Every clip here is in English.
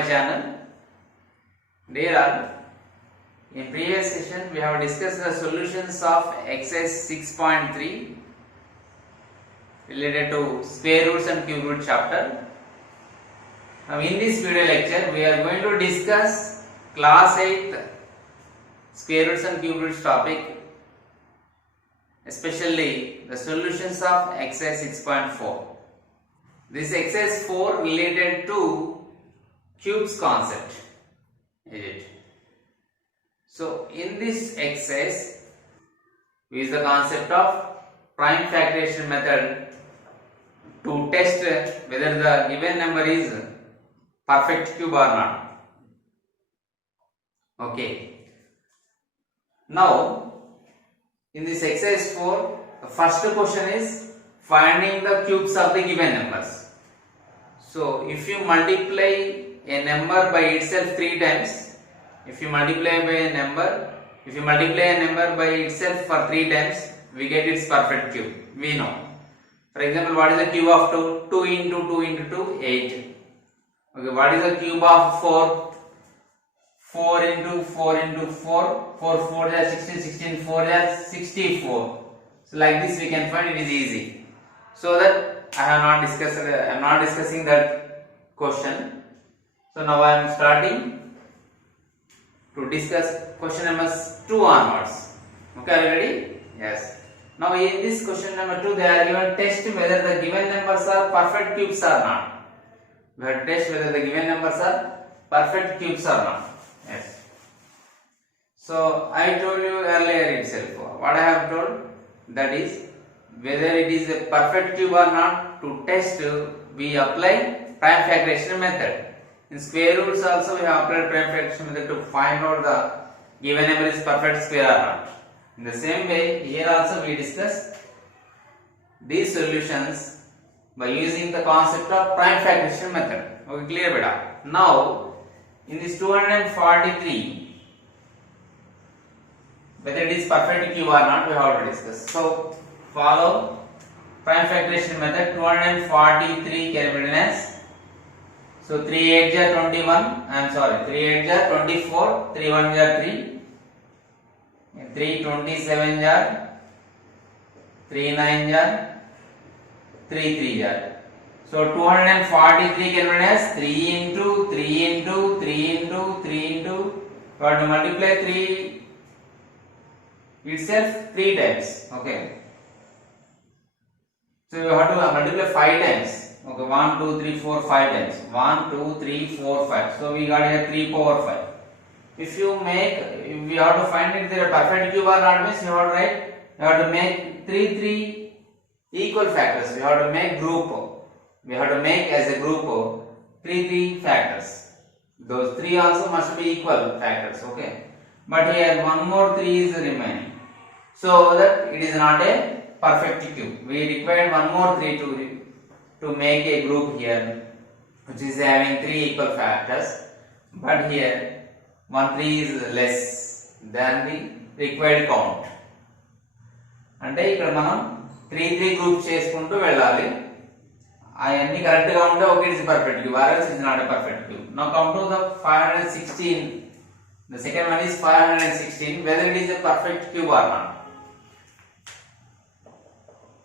my channel. Dear all, in previous session we have discussed the solutions of exercise 6.3 related to square roots and cube root chapter. Now in this video lecture we are going to discuss class 8 square roots and cube roots topic, especially the solutions of exercise 6.4. This exercise 4 related to cubes concept, is it? So in this exercise we use the concept of prime factorization method to test whether the given number is perfect cube or not. Okay. Now in this exercise 4, the first question is finding the cubes of the given numbers. So if you multiply a number by itself 3 times, if you multiply a number by itself for 3 times, we get its perfect cube. We know. For example, what is the cube of 2? 2 into 2 into 2, 8. Okay, what is the cube of 4? 4 into 4 into 4, 4 4 is 16, 16 4 is 64. So like this we can find, it is easy. So that I am not discussing that question. So now I am starting to discuss question number 2 onwards. Okay, are you ready? Yes. Now in this question number 2 they are given test whether the given numbers are perfect cubes or not. We have to test whether the given numbers are perfect cubes or not. Yes. So I told you earlier itself. What I have told, that is whether it is a perfect cube or not. To test, we apply prime factorization method. In square roots also we have applied prime factorization method to find out the given number is perfect square or not. In the same way, here also we discuss these solutions by using the concept of prime factorization method. Okay, clear beta? Now in this 243, whether it is perfect cube or not, we have to discuss. So follow prime factorization method. 243 can be written as, so 3 8 are 21, I am sorry, 3 8 are 24, 3 1 are 3, 3 27 are 3 9 are 3 3 are. So 243 can be written as 3 into 3 into 3 into 3 into, you have to multiply 3 itself 3 times. Okay. So you have to multiply 5 times. Okay, 1, 2, 3, 4, 5 times. 1, 2, 3, 4, 5. So we got here 3 power 5. If we have to find it there perfect cube or not, means you have to write, you have to make 3 equal factors. We have to make group. We have to make as a group 3 factors. Those 3 also must be equal factors. Okay. But here one more 3 is remaining. So that it is not a perfect cube. We required one more 3 to make a group here, which is having 3 equal factors. But here 1 3 is less than the required count. అంటే ఇక్కడ మనం 3 group చేసుకుంటూ వెళ్ళాలి. అవన్నీ correct గా ఉంటే okay, it's perfect cube, or else it's not a perfect cube. Now come to the 516. The second one is 516, whether it is a perfect cube or not.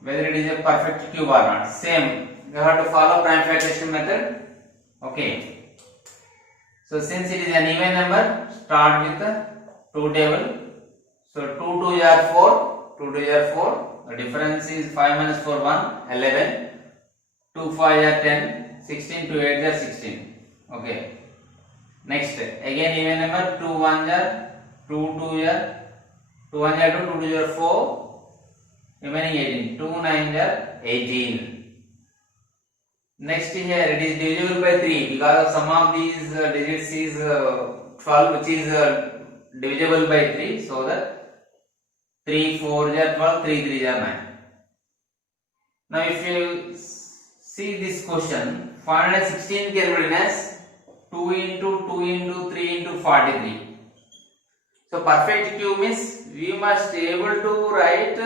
Whether it is a perfect cube or not. Same, you have to follow prime factorization method. Okay. So since it is an even number, start with the 2 table. So 2 2 are 4, 2 2 are 4. The difference is 5 minus 4 1, 11. 2 5 are 10, 16, 2 8 are 16. Okay. Next, again even number, 2 1 are 2 2 are 2 1 are 2, 2 2 are 4, remaining 18, 2 9 are 18. Next here it is divisible by 3 because of some of these digits is 12, which is divisible by 3, so that 3 4 are 12, 3 3 are 9. Now if you see this question, 516 can be written as 2 into 2 into 3 into 43. So perfect cube means we must be able to write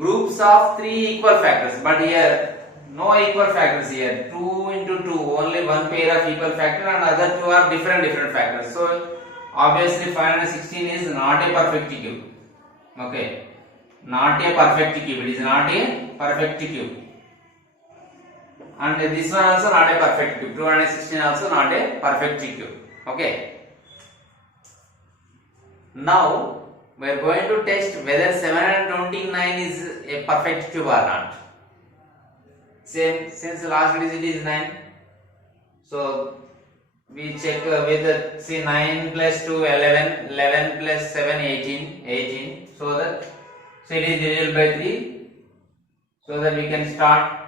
groups of 3 equal factors, but here no equal factors here. 2 into into 2, only one pair of equal factor and other two are different factors. So obviously 516 is not a perfect cube. Okay, not a perfect cube. It is not a perfect cube. And this one also not a perfect cube. 216 also not a perfect cube. Okay. Now we are going to test whether 729 is a perfect cube or not. Same, since the last digit is 9, so we check with 9 plus 2 11, 11 plus 7 18, so that it is divisible by 3, so that we can start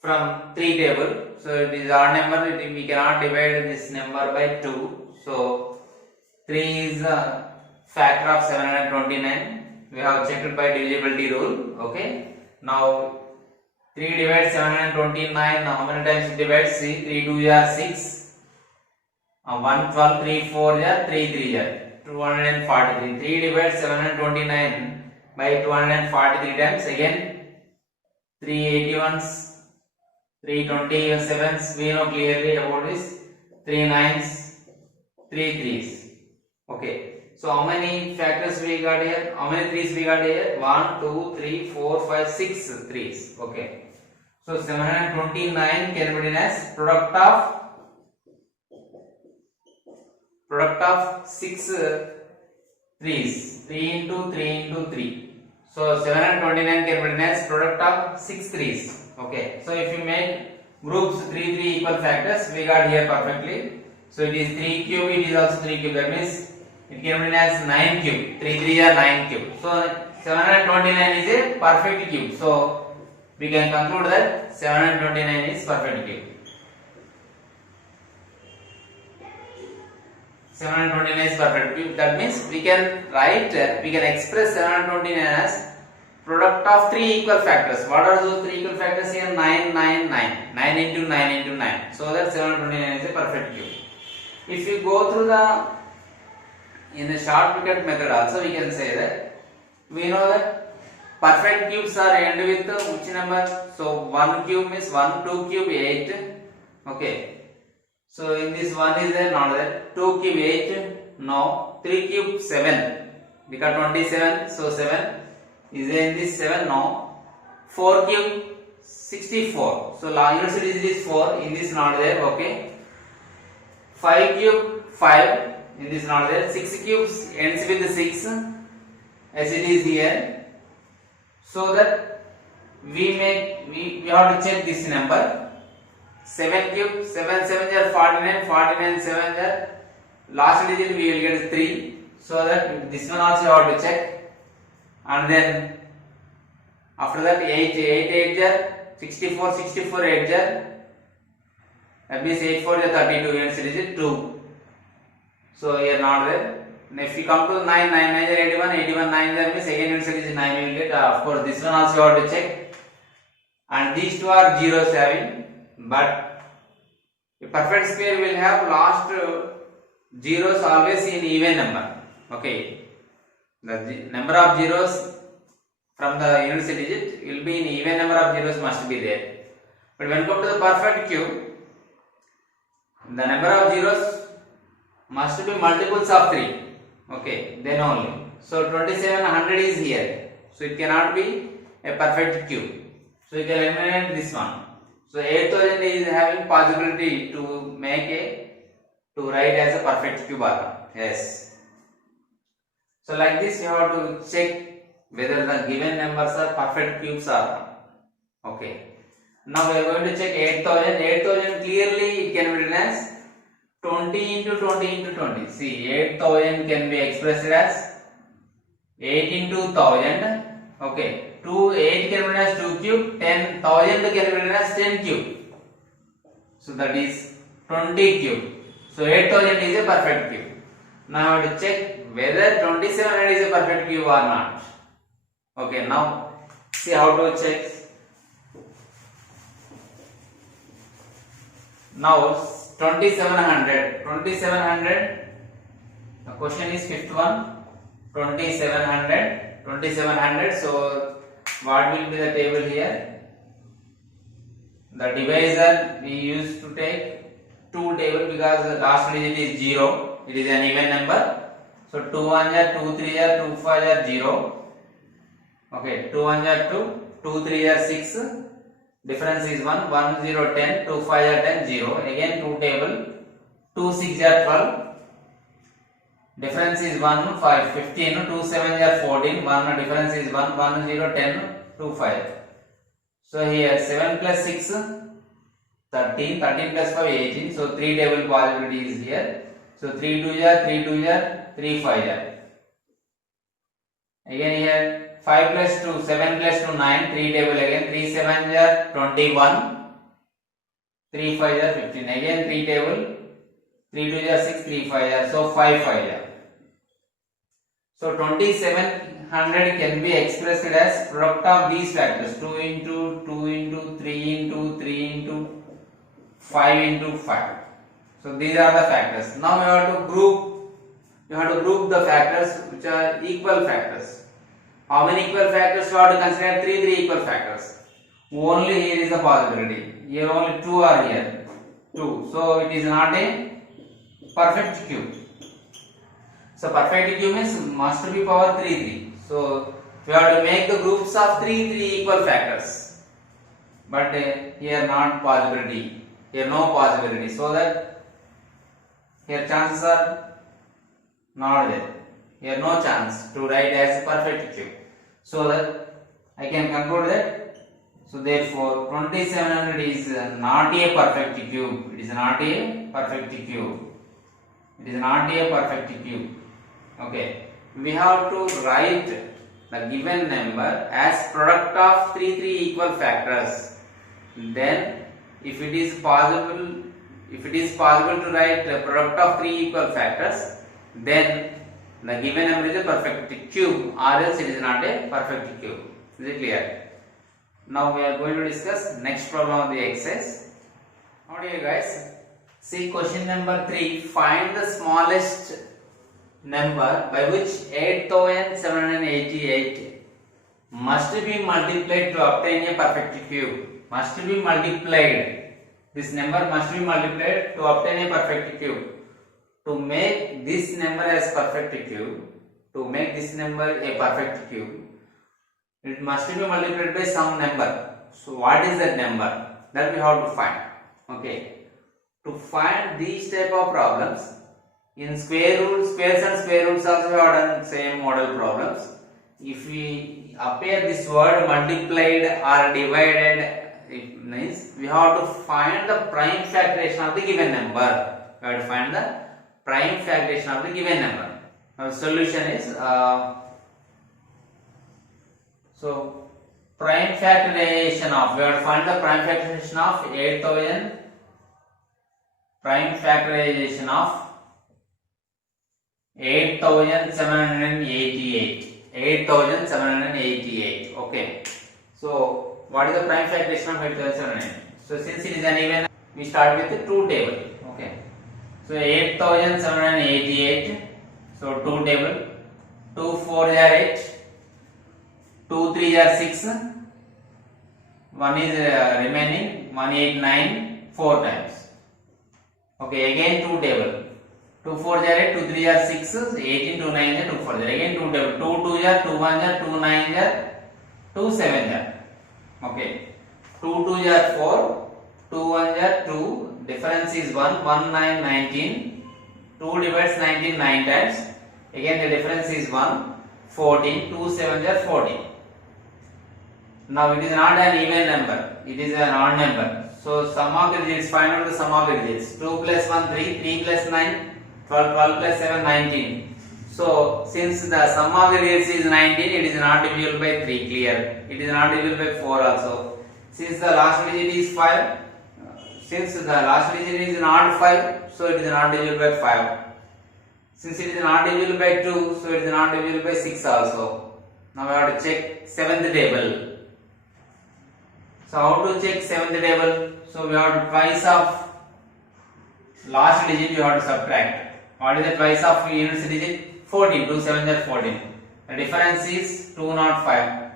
from 3 table. So it is odd number, we cannot divide this number by 2, so 3 is a factor of 729. We have checked by divisibility rule. Okay, now 3 divides 729. How many times it divides? See, 3 2 are 6. 1 12, 3 4 are 3 3 are 243. 3 divides 729 by 243 times. Again 381s, 327s. We know clearly about this. 3 9s, 3 3s. Okay. So how many factors we got here? How many 3s we got here? 1, 2, 3, 4, 5, 6 3s. Okay. So 729 can be written as product of 6 3s. 3 into 3 into 3. So 729 can be written as product of 6 3s. Okay. So if you make groups 3 3 equal factors, we got here perfectly. So it is 3 cube. It is also 3 cube. That means it can be written as 9 cube. 3 3 are 9 cube. So 729 is a perfect cube. So we can conclude that 729 is perfect cube. 729 is perfect cube. That means we can express 729 as product of 3 equal factors. What are those 3 equal factors here? 9 9 9. 9 into 9 into 9. So that 729 is a perfect cube. If you go through in the shortcut method also, we can say that we know that perfect cubes are end with which number? So 1 cube is 1, 2 cube 8. Okay. So in this 1 is there, not there. 2 cube 8, no. 3 cube 7, because 27, so 7 is there in this 7, no. 4 cube 64, so universal digit is 4, in this not there. Okay. 5 cube 5, in this not there. 6 cubes ends with 6, as it is here. So that we have to check this number. 7 cube, 7 7 are 49, 49 7 are last digit we will get 3. So that this one also you have to check. And then after that 8 8 are 64, 64 8 are, that means 8 4 are 32, units digit 2. So here not there. And if we come to 9 9 9 are 81, 81 9 there means again units digit 9 we will get. Of course this one also you have to check. And these two are zeros having, but a perfect square will have last zeros always in even number. Okay, the number of zeros from the units digit will be in even number of zeros must be there. But when come to the perfect cube, the number of zeros must be multiples of 3. Okay, then only. So 2700 is here, so it cannot be a perfect cube. So you can eliminate this one. So 8000 is having possibility to write as a perfect cube or not. Yes. So like this you have to check whether the given numbers are perfect cubes or not. Okay. Now we are going to check 8000. 8000 clearly it can be written as 20 into 20 into 20. See, 8000 can be expressed as 8 into 1000. Okay. 8 can be written as 2 cube. 10,000 can be written as 10 cube. So that is 20 cube. So 8000 is a perfect cube. Now I have to check whether 2700 is a perfect cube or not. Okay, now see how to check. Now 2700. The question is fifth one. 2700. So what will be the table here? The divisor we used to take 2 table because the last digit is 0. It is an even number. So 2 1 are 2 3 are 2 5 are 0. Okay, 2 1 are 2, 2 3 are 6. Difference is 1, 1 0 10, 2 5 are 10 0. Again 2 table, 2 6 are 12. Difference is 1 5 15, 2 7 are 14. 1 difference is 1 1 0 10 2 5. So here 7 plus 6 13, 13 plus 5 18. So 3 table possibility is here. So 3 2 are 3 2 are 3 5 are. Again here 5 plus 2 7 plus 2 9. 3 table again 3 7 are 21. 3 5 are 15. Again 3 table 3 2 are 6 3 5 are. So 5 5 are. So 2700 can be expressed as product of these factors 2 into 2 into 3 into 3 into 5 into 5. So these are the factors. Now you have to group the factors which are equal factors. How many equal factors you have to consider? 3 equal factors. Only here is the possibility. Here only 2 are here. 2. So it is not a perfect cube. So perfect cube means must be power 3. So we have to make the groups of 3 equal factors. But here not possibility. Here no possibility. So that here chances are not there. Here no chance to write as perfect cube. So that I can conclude that. So therefore 2700 is not a perfect cube. It is not a perfect cube. It is not a perfect cube. Okay, we have to write the given number as product of 3 equal factors. Then, if it is possible to write the product of 3 equal factors, then the given number is a perfect cube, or else it is not a perfect cube. Is it clear? Now we are going to discuss next problem of the exercise. Now dear guys, see question number 3. Find the smallest number by which 8788 must be multiplied to obtain a perfect cube. Must be multiplied. This number must be multiplied to obtain a perfect cube. To make this number as perfect cube, it must be multiplied by some number. So what is that number? That we have to find. Okay. To find these type of problems, in squares and square roots also we have done same model problems. If we appear this word multiplied or divided, it means we have to find the prime factorization of the given number. We have to find the prime factorization of the given number. Our solution is prime factorization of, we have to find the prime factorization of 8788. Okay. So what is the prime factorization of 8788? So since it is an even, we start with the 2 table. Okay. So 8788. So 2 table. 2 4 are 8. 2 3 are 6. 1 is remaining. 1 8 9 4 times. Okay. Again 2 table. 2 4 are 8, 2 3 are 6, 18 2 9 are 2 4 are. Again 2 table. 2 2 are 2 1 are 2 9 are 2 7 are. Okay. 2 2 are 4, 2 1 are 2. Difference is 1, 1 9 19. 2 divides 19 9 times. Again the difference is 1, 14. 2 7 are 14. Now it is not an even number. It is an odd number. So sum of the digits. Find out the sum of the digits. 2 plus 1 3, 3 plus 9. 12 plus 7 19. So since the sum of the digits is 19, it is not divisible by 3, clear. It is not divisible by 4 also. Since the last digit is 5, since the last digit is not 5, so it is not divisible by 5. Since it is not divisible by 2, so it is not divisible by 6 also. Now we have to check 7th table. So how to check 7th table? So we have to twice of last digit you have to subtract. What is the twice of units digit? 14. 2 7 are 14. The difference is 205.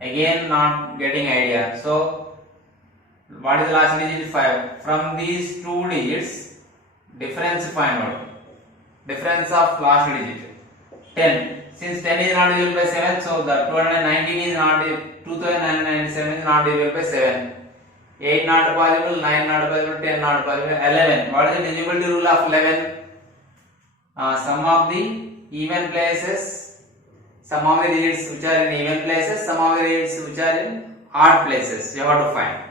Again not getting idea. So What is the last digit? 5. From these two digits, difference find out. Difference of last digit 10. Since 10 is not divisible by 7, so the 219 is not 2997 is not divisible by 7. 8 not possible, 9 not possible, 10 not possible, 11. What is the divisibility rule of 11? Sum of the even places, sum of the digits which are in even places, sum of the digits which are in odd places. You have to find.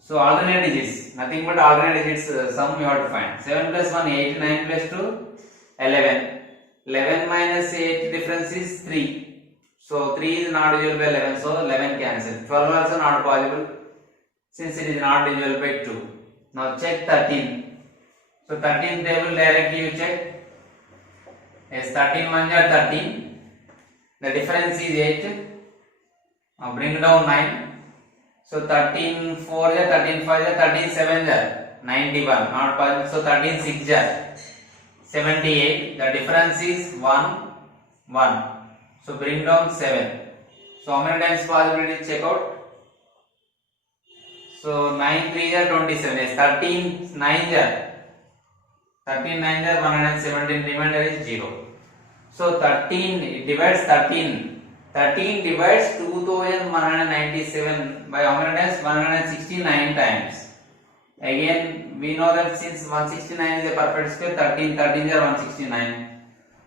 So alternate digits, nothing but alternate digits sum you have to find. 7 plus 1, 8, 9 plus 2, 11. 11 minus 8 difference is 3. So 3 is not divisible by 11, so 11 cancel. 12 also not possible since it is not divisible by 2. Now check 13. So 13 table directly you check. Yes, 13 1 are 13. The difference is 8. Now bring down 9. So 13 4 is 13 5 is 13 7 is 91. Not possible. So 13 6 is 78. The difference is 1 1. So bring down 7. So how many times possibility check out? So 9 3 is 27. Yes, 13 9 is 13 9 is 117. Remainder is 0. So 13 divides 13. 13 divides 2197 by how many times? 169 times. Again, we know that since 169 is a perfect square, 13 is 169.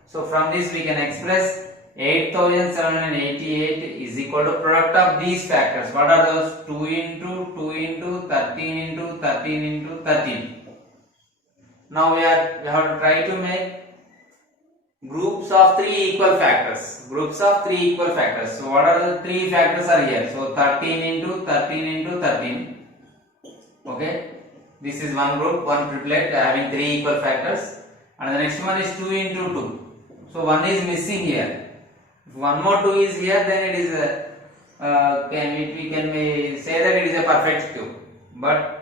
So from this we can express 8788 is equal to product of these factors. What are those? 2 into 2 into 13 into 13 into 13. Now we have to try to make groups of 3 equal factors. Groups of 3 equal factors. So what are the 3 factors are here? So 13 into 13 into 13. Okay. This is one group, one triplet having 3 equal factors. And the next one is 2 into 2. So 1 is missing here. If one more 2 is here, then it is we can say that it is a perfect cube. But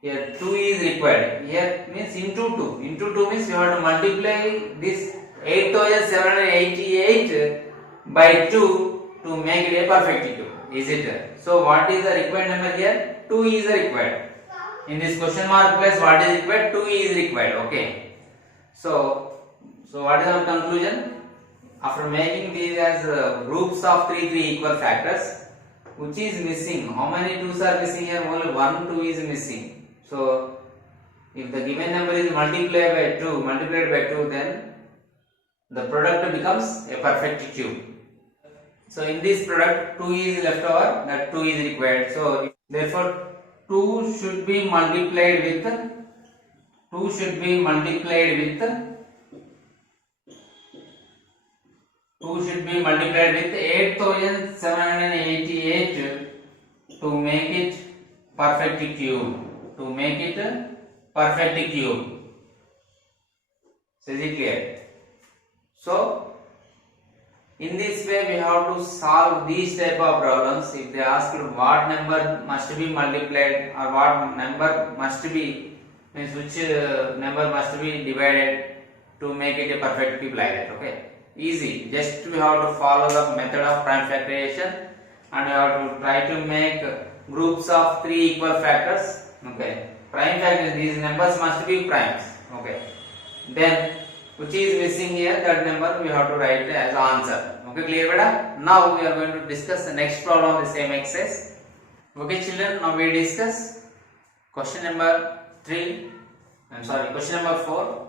here 2 is required. Here means into 2. Into 2 means you have to multiply this 8788 by 2 to make it a perfect cube. Is it? So what is the required number here? 2 is required. In this question mark place, what is required? 2 is required. Okay. So what is our conclusion? After making these as groups of 3 equal factors, which is missing? How many 2's are missing here? Only 1 2 is missing. So if the given number is multiplied by 2, then the product becomes a perfect cube. So in this product, 2 is left over, that 2 is required. So therefore 2 should be multiplied with 8788 to make it perfect cube. So is it clear? So in this way we have to solve these type of problems. If they ask what number must be multiplied or what number must be, means which number must be divided to make it a perfect cube, like that. Okay, easy. Just we have to follow the method of prime factorization and we have to try to make groups of 3 equal factors. Okay, prime factors, these numbers must be primes. Okay, then which is missing here, that number we have to write as answer. Okay, clear beta? Now we are going to discuss the next problem of the same exercise. Okay children, now we discuss question number 4.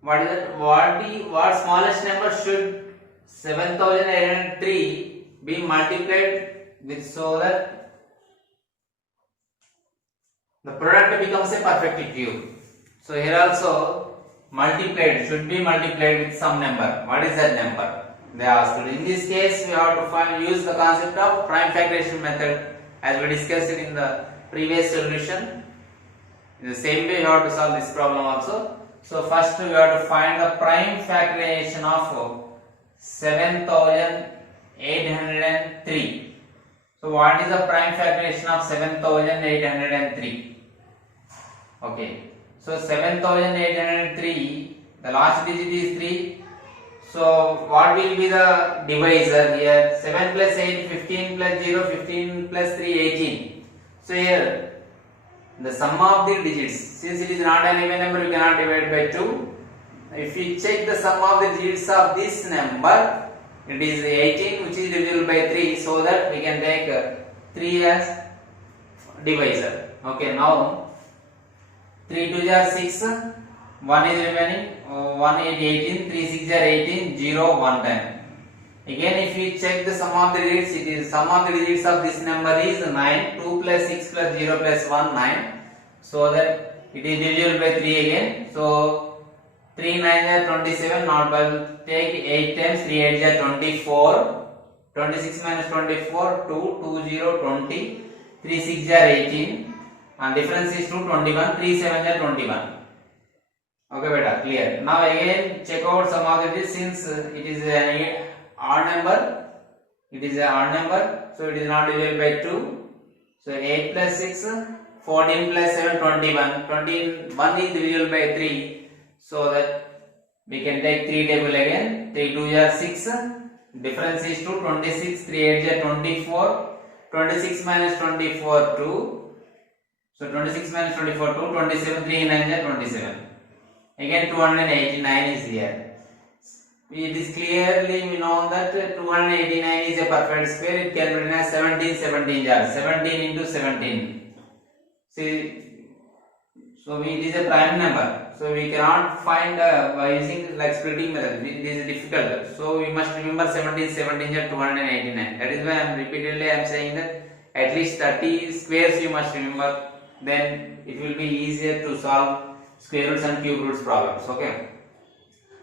What is it? What smallest number should 7803 be multiplied with so that the product becomes a perfect cube? So here also should be multiplied with some number. What is that number? They asked. In this case, we have to use the concept of prime factorization method as we discussed it in the previous solution. In the same way, you have to solve this problem also. So first, we have to find the prime factorization of 7803. So what is the prime factorization of 7803? Okay. So 7803, the last digit is 3. So what will be the divisor here? 7 plus 8, 15 plus 0, 15 plus 3, 18. So here the sum of the digits, since it is not an even number, you cannot divide by 2. If you check the sum of the digits of this number, it is 18, which is divisible by 3, so that we can take 3 as divisor. Okay, now 3 2 are 6, 1 is remaining, 1 8 18, 3 6 are 18, 0 1 time. Again, if you check the sum of the digits, it is sum of the digits of this number is 9, 2 plus 6 plus 0 plus 1 9, so that it is divisible by 3 again. So 3 9 are 27, now by take 8 times, 3 8 are 24, 26 minus 24, 2 2 0 20, 3 6 are 18, and difference is 2 21, 3 7 are 21. Okay beta, clear. Now again check out sum of the digits, since it is an odd number, it is an odd number, so it is not divisible by 2. So 8 plus 6, 14 plus 7 21, 21 is divisible by 3, so that we can take 3 table again. 3 2 are 6, difference is 2, 26, 3 8 are 24, 26 minus 24 2, so 26 minus 24 2, 27, 3 9 are 27, again 289 is here. It is clearly we know that 289 is a perfect square. It can be written as 17 17 jar, 17 into 17. See, so it is a prime number, so we cannot find by using like splitting method. It is difficult, so we must remember 17 17 jar 289. That is why I am repeatedly saying that at least 30 squares you must remember, then it will be easier to solve square roots and cube roots problems. Okay,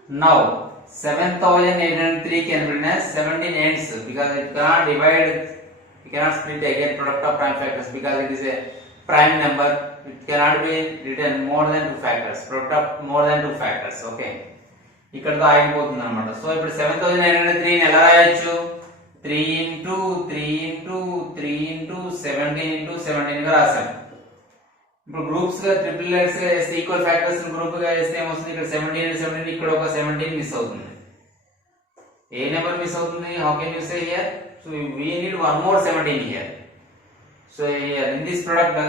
now 7803 can be written as 17 ends, because it cannot divide, you cannot split again product of prime factors, because it is a prime number. It cannot be written more than 2 factors, product of more than 2 factors. Okay, ikkada ఆగిపోతుంది అన్నమాట. So ఇప్పుడు 7803 ని ఎలా రాయొచ్చు? 3 into 3 into 3 into 17 into 17 గా రాసాం. ఇప్పుడు groups గా ట్రిపులెట్స్ గా వేస్తే ఈక్వల్ ఫ్యాక్టర్స్ గ్రూప్ గా వేస్తే ఏమొస్తుంది? ఇక్కడ 17 17, ఇక్కడ ఒక 17 మిస్ అవుతుంది. ఏ నెంబర్ మిస్ అవుతుంది? How can you say here? So we need one more 17 here. So here in this product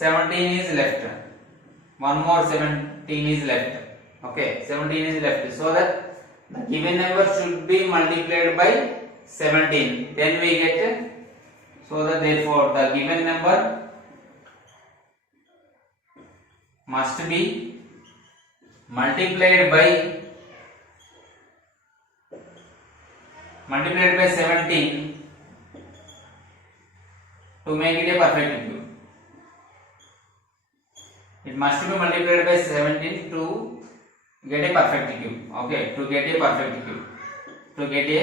17 is left, one more 17 is left. Okay, 17 is left, so that the given number should be multiplied by 17, then we get, so that therefore the given number must be multiplied by 17 to make it a perfect cube. It must be multiplied by 17 to get a perfect cube. Okay, to get a perfect cube, to get a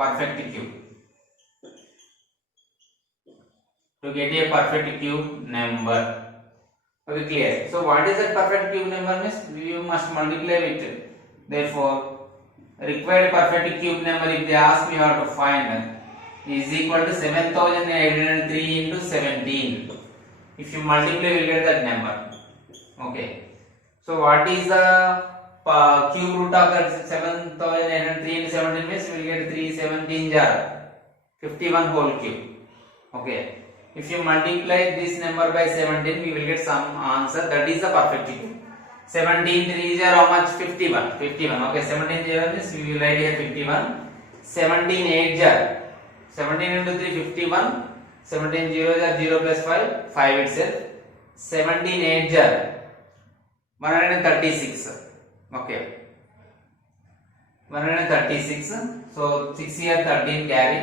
perfect cube, to get a perfect cube number. Okay, clear. So what is that perfect cube number means? You must multiply with it. Therefore required perfect cube number, if they ask me how to find, is equal to 7803 into 17. If you multiply, you will get that number. Okay, so what is the cube root of that 7803 into 17 means? We will get 317 jar 51 whole cube. Okay, if you multiply this number by 17, we will get some answer, that is the perfect cube. 17 3s are how much? 51. 51. Okay, 17 0 means we will write here 51. 17 8s are 17 into 3 51. 17 0s are 0 plus 5 5 itself. 17 8s are 136. Okay, 136. So 6 here 13 carry.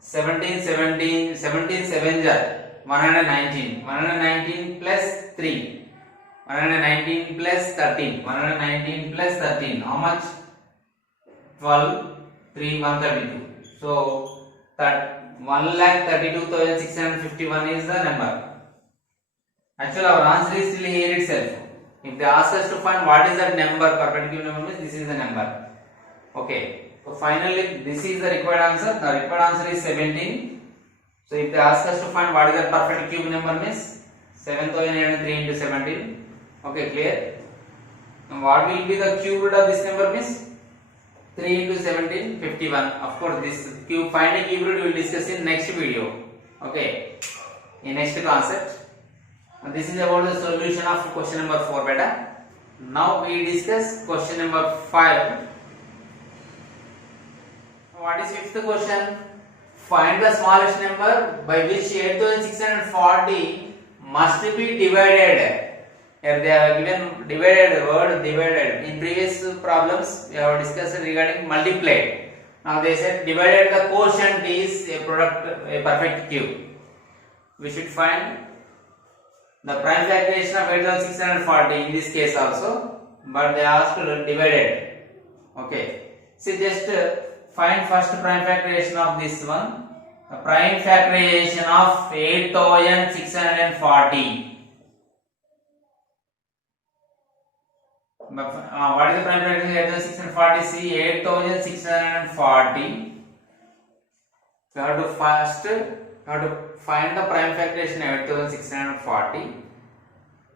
17 7s are 119. 119 plus 3. 119 plus 13. 119 plus 13. How much? 12. 3 132. So that 1,32,651 is the number. Actually, our answer is still here itself. If they ask us to find what is that number, perfect cube number means this is the number. Okay. So finally, this is the required answer. The required answer is 17. So if they ask us to find what is the perfect cube number means 7803 into 17. Okay, clear? And what will be the cube root of this number means? 3 into 17, 51. Of course, this cube finding cube root we will discuss in next video. Okay, in next concept. This is about the solution of question number 4 beta. Now we discuss question number 5. What is fifth question? Find the smallest number by which 8640 must be divided. Here they have given divided, word divided. In previous problems we have discussed regarding multiplied. Now they said divided, the quotient is a perfect cube. We should find the prime factorization of 8640 in this case also, but they asked divided. Okay, see just find first prime factorization of this one. The prime factorization of 8640. What is the prime factorization of 8640? See, 8640. We have to first find the prime factorization of 8640.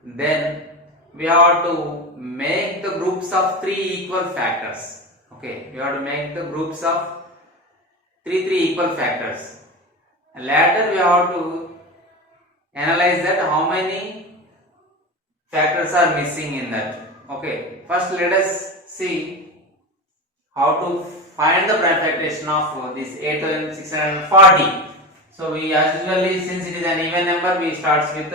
Then we have to make the groups of 3 equal factors. Okay, we have to make the groups of 3 equal factors. Later we have to analyze that how many factors are missing in that. Okay, first let us see how to find the prime factorization of this 8640. So we usually, since it is an even number, we start with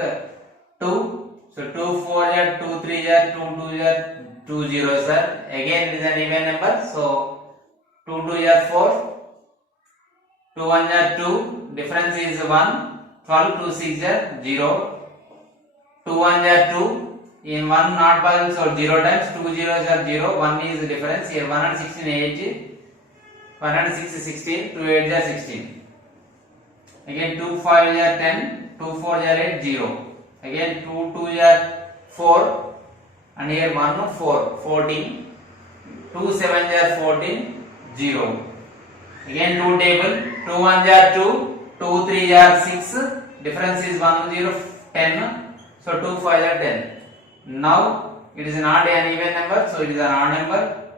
2. So 2 4 are 2 3 are 2 2 are 2 zeros are. Again it is an even number. So 2 2 are 4. 2 1 are 2. Difference is 1. 12 2 6 are 0. 2 1 are 2. In 1 not possible, so 0 times 2 zeros are 0. 1 is the difference. Here 1 and 16 8. 1 and 6 is 16. 2 8 are 16. Again 2 5 are 10. 2 4 are 8 0. Again 2 2 are 4. And here 1 4 14. 2 7 are 14 0. Again 2 table. 2 1 are 2. 2 3 are 6. Difference is 1 0 10. So 2 5 are 10. Now it is not an even number, so it is an odd number,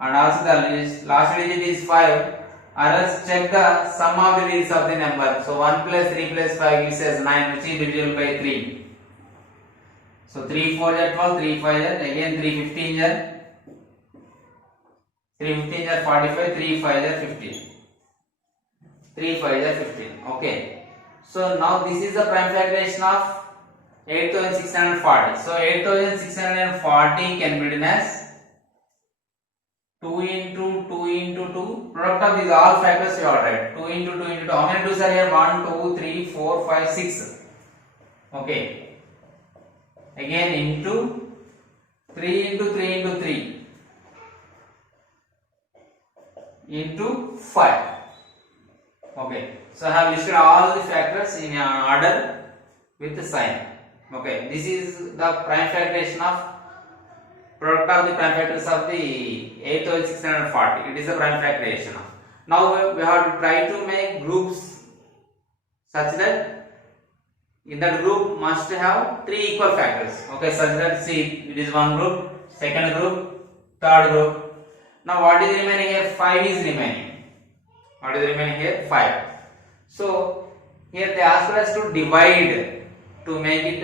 and also the last digit is 5, or else check the sum of the digits of the number. So 1 plus 3 plus 5 gives us 9, which is divisible by 3. So 3 4 are 12, 3 5 are, again 3 15 are 45, 3 5 are 15. 3 5 are 15. Okay. So now this is the prime factorization of 8640. So 8640 can be written as 2 into 2 into 2. Product of these all factors you have write. 2 into 2 into 2. How many 2s are here? 1, 2, 3, 4, 5, 6. Okay. Again into 3 into 3 into 3 into 5. Okay. So I have listed all the factors in order with the sign. Okay, this is the prime factorization of product of the prime factors of the 8640. It is the prime factorization. Now we have to try to make groups such that in that group must have 3 equal factors. Okay, such that see it is one group, second group, third group. Now what is remaining here? 5 is remaining. What is remaining here? 5. So here they ask us to divide to make it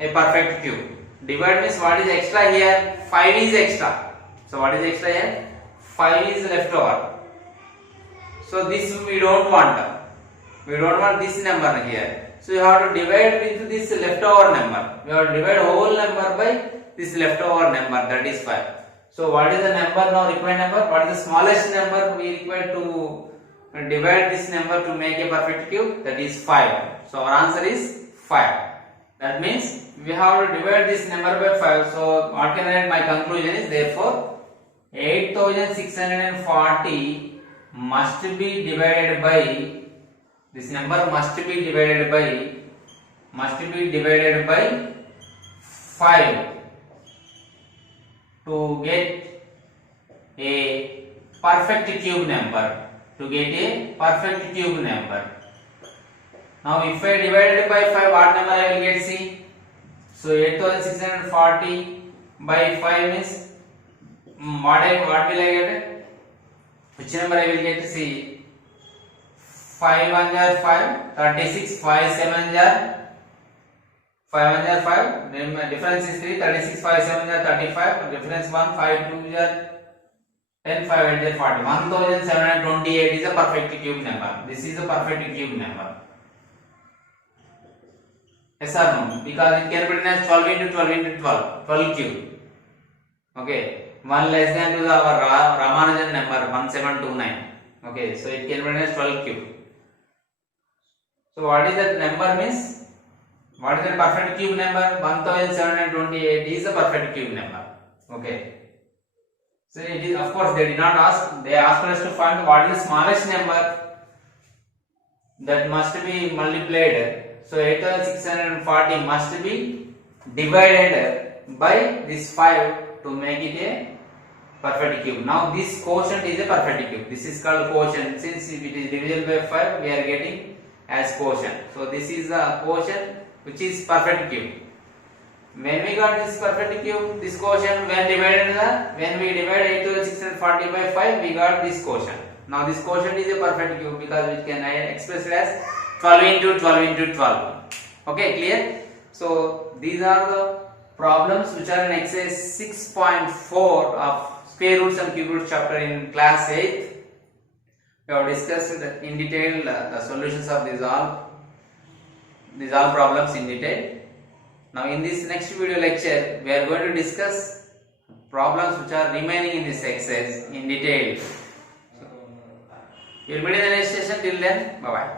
a perfect cube. Divide means what is extra here? 5 is extra. So what is extra here? 5 is left over. So this we don't want. We don't want this number here. So you have to divide with this leftover number. We have to divide whole number by this leftover number, that is 5. So what is the number now, required number? What is the smallest number we require to divide this number to make a perfect cube? That is 5. So our answer is 5. That means we have to divide this number by 5. So what can I write? My conclusion is therefore 8640 must be divided by, this number must be divided by 5 to get a perfect cube number. Now if I divide it by 5, what number I will get? See, so 8640 by 5 means what will I get? which number I will get? See, 5 1 are 5, 36, 5 7 are 5 1 are 5, difference is 3, 36, 5 7 are 35, difference 1, 5 2 are 10, 5 8 are 40. 1728 is a perfect cube number. This is a perfect cube number. Yes or no? Because it can be written as 12 into 12 into 12, 12 cube. Okay. 1 less than to our Ramanujan number 1729. Okay, so it can be written as 12 cube. So what is that number means? What is the perfect cube number? 1728 is a perfect cube number. Okay. So it is, of course, they did not ask. They asked us to find what is the smallest number that must be multiplied. So 8640 must be divided by this 5 to make it a perfect cube. Now this quotient is a perfect cube. This is called quotient. Since it is divisible by 5, we are getting as quotient. So this is a quotient which is perfect cube. When we got this perfect cube, this quotient when we divide 8640 by 5, we got this quotient. Now this quotient is a perfect cube because we can express it as 12 into 12 into 12. Okay, clear? So these are the problems which are in exercise 6.4 of square roots and cube roots chapter in class 8. We have discussed in detail the solutions of these all problems in detail. Now in this next video lecture, we are going to discuss problems which are remaining in this exercise in detail. We will meet in the next session. Till then, bye bye.